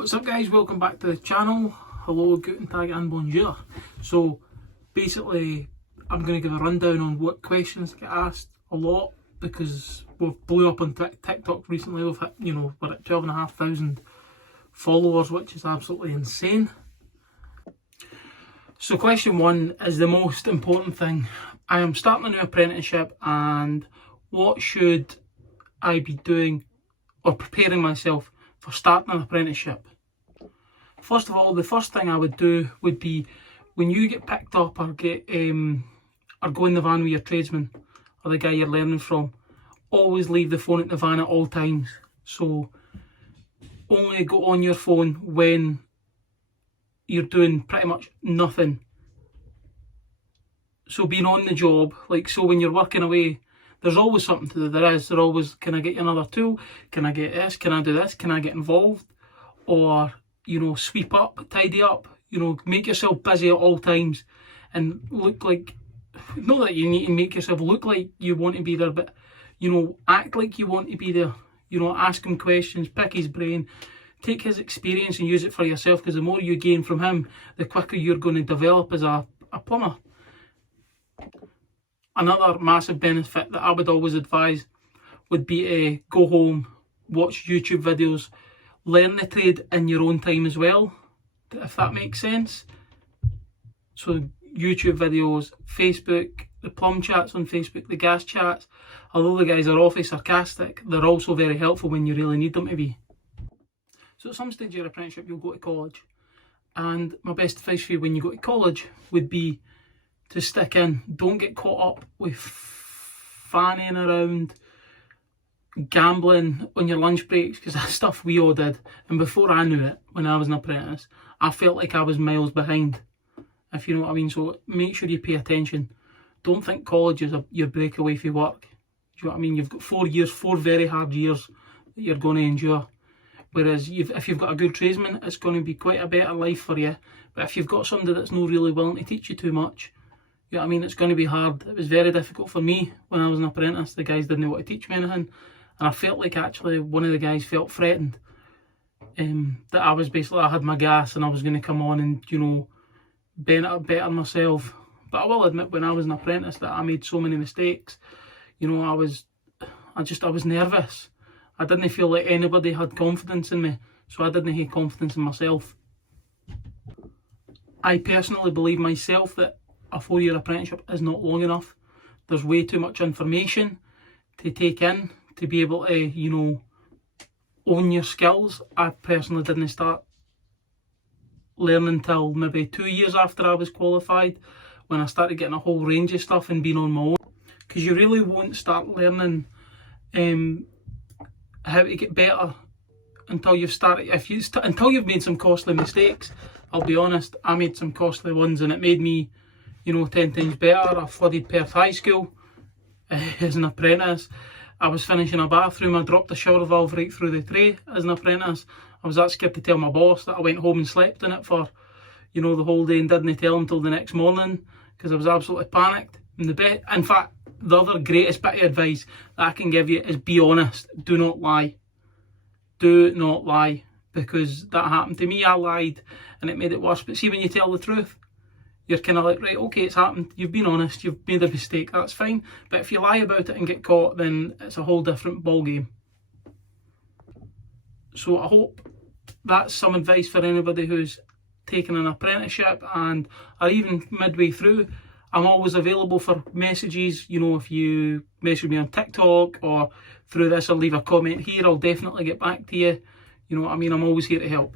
What's up guys, welcome back to the channel. Hello, guten tag and bonjour. So basically I'm going to give a rundown on what questions get asked a lot because we've blew up on TikTok recently. We've hit, we're at 12,500 followers, which is absolutely insane. So question one is the most important thing. I am starting a new apprenticeship and what should I be doing or preparing myself for starting an apprenticeship? First of all, the first thing I would do would be when you get picked up or go in the van with your tradesman or the guy you're learning from, always leave the phone at the van at all times. So only go on your phone when you're doing pretty much nothing. So being on the job, so when you're working away, there's always something to do. They're always, can I get you another tool? Can I get this? Can I do this? Can I get involved? Or, sweep up, tidy up, make yourself busy at all times and look like, not that you need to make yourself look like you want to be there, but, act like you want to be there. Ask him questions, pick his brain, take his experience and use it for yourself, because the more you gain from him, the quicker you're going to develop as a plumber. Another massive benefit that I would always advise would be to go home, watch YouTube videos, learn the trade in your own time as well, if that makes sense. So YouTube videos, Facebook, the plum chats on Facebook, the gas chats, although the guys are awfully sarcastic, they're also very helpful when you really need them to be. So at some stage of your apprenticeship you'll go to college, and my best advice for you when you go to college would be to stick in. Don't get caught up with fanning around, gambling on your lunch breaks, because that's stuff we all did. And before I knew it, when I was an apprentice, I felt like I was miles behind, if you know what I mean. So make sure you pay attention. Don't think college is your breakaway for work. Do you know what I mean? You've got 4 years, 4 very hard years that you're going to endure. Whereas if you've got a good tradesman, it's going to be quite a better life for you. But if you've got somebody that's not really willing to teach you too much, you know what I mean, it's going to be hard. It was very difficult for me when I was an apprentice. The guys didn't want to teach me anything. And I felt like actually one of the guys felt threatened. That I was basically, I had my gas and I was going to come on and, better myself. But I will admit, when I was an apprentice, that I made so many mistakes. I was nervous. I didn't feel like anybody had confidence in me. So I didn't have confidence in myself. I personally believe myself that a 4-year apprenticeship is not long enough. There's way too much information to take in to be able to, own your skills. I personally didn't start learning till maybe 2 years after I was qualified, when I started getting a whole range of stuff and being on my own. Because you really won't start learning how to get better until you've started. Until you've made some costly mistakes. I'll be honest, I made some costly ones and it made me 10 times better. I flooded Perth High School as an apprentice. I was finishing a bathroom, I dropped the shower valve right through the tray as an apprentice. I was that scared to tell my boss that I went home and slept in it for, the whole day, and didn't tell him till the next morning because I was absolutely panicked. In fact, the other greatest bit of advice that I can give you is be honest. Do not lie. Do not lie, because that happened to me. I lied and it made it worse. But see, when you tell the truth, you're kind of like, right, okay, it's happened. You've been honest. You've made a mistake. That's fine. But if you lie about it and get caught, then it's a whole different ball game. So I hope that's some advice for anybody who's taking an apprenticeship and are even midway through. I'm always available for messages. If you message me on TikTok or through this, or leave a comment here, I'll definitely get back to you. You know what I mean? I'm always here to help.